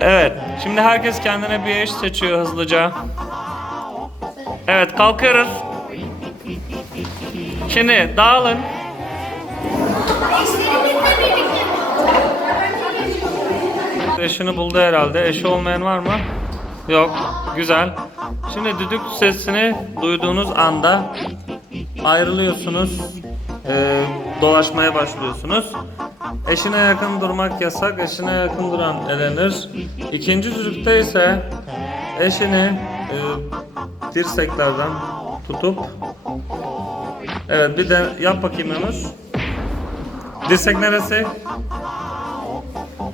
Evet. Şimdi herkes kendine bir eş seçiyor hızlıca. Evet kalkıyoruz. Şimdi dağılın. Eşini buldu herhalde. Eşi olmayan var mı? Yok. Güzel. Şimdi düdük sesini duyduğunuz anda ayrılıyorsunuz. Ee, dolaşmaya başlıyorsunuz. Eşine yakın durmak yasak. Eşine yakın duran elenir. İkinci düdükte ise eşini e, dirseklerden tutup Evet bir de yap bakayım Yunus. Dirsek neresi?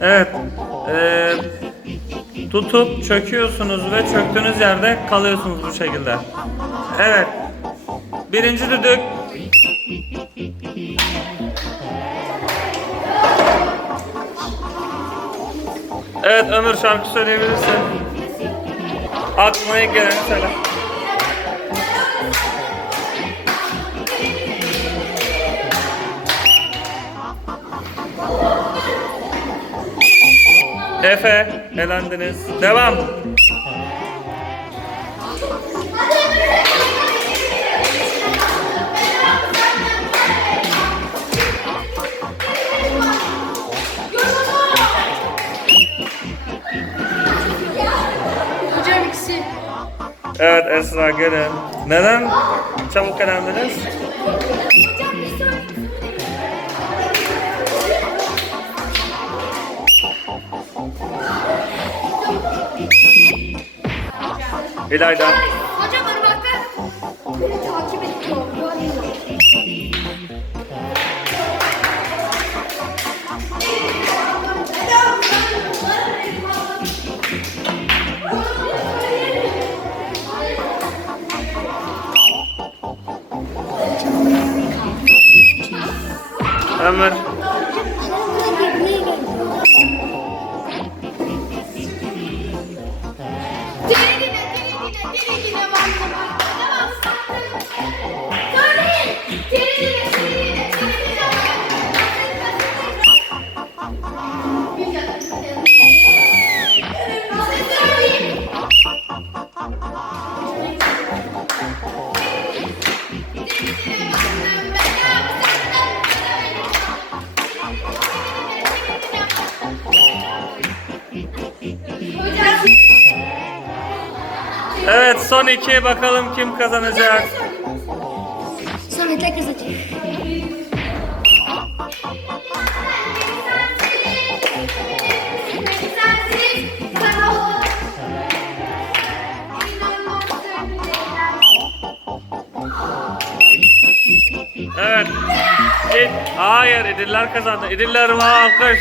Evet. Ee, tutup çöküyorsunuz ve çöktüğünüz yerde kalıyorsunuz bu şekilde. Evet. Birinci düdük. Evet Ömür şarkı söyleyebilirsin. Aklına ilk geleni söyle. Efe, elendiniz. Devam. Evet Esra gelin. Neden çabuk elendiniz? Hocam bir soru. İlayda. Hocam ırmaklar beni takip ediyor. Ömür. Direğine, direğine, direğine bak. Tamam. Söyleyin. Direğine, direğine, Evet son iki bakalım kim kazanacak. Samet'le kızacak. Evet. Hayır İdiller kazandı. İdillerime alkış.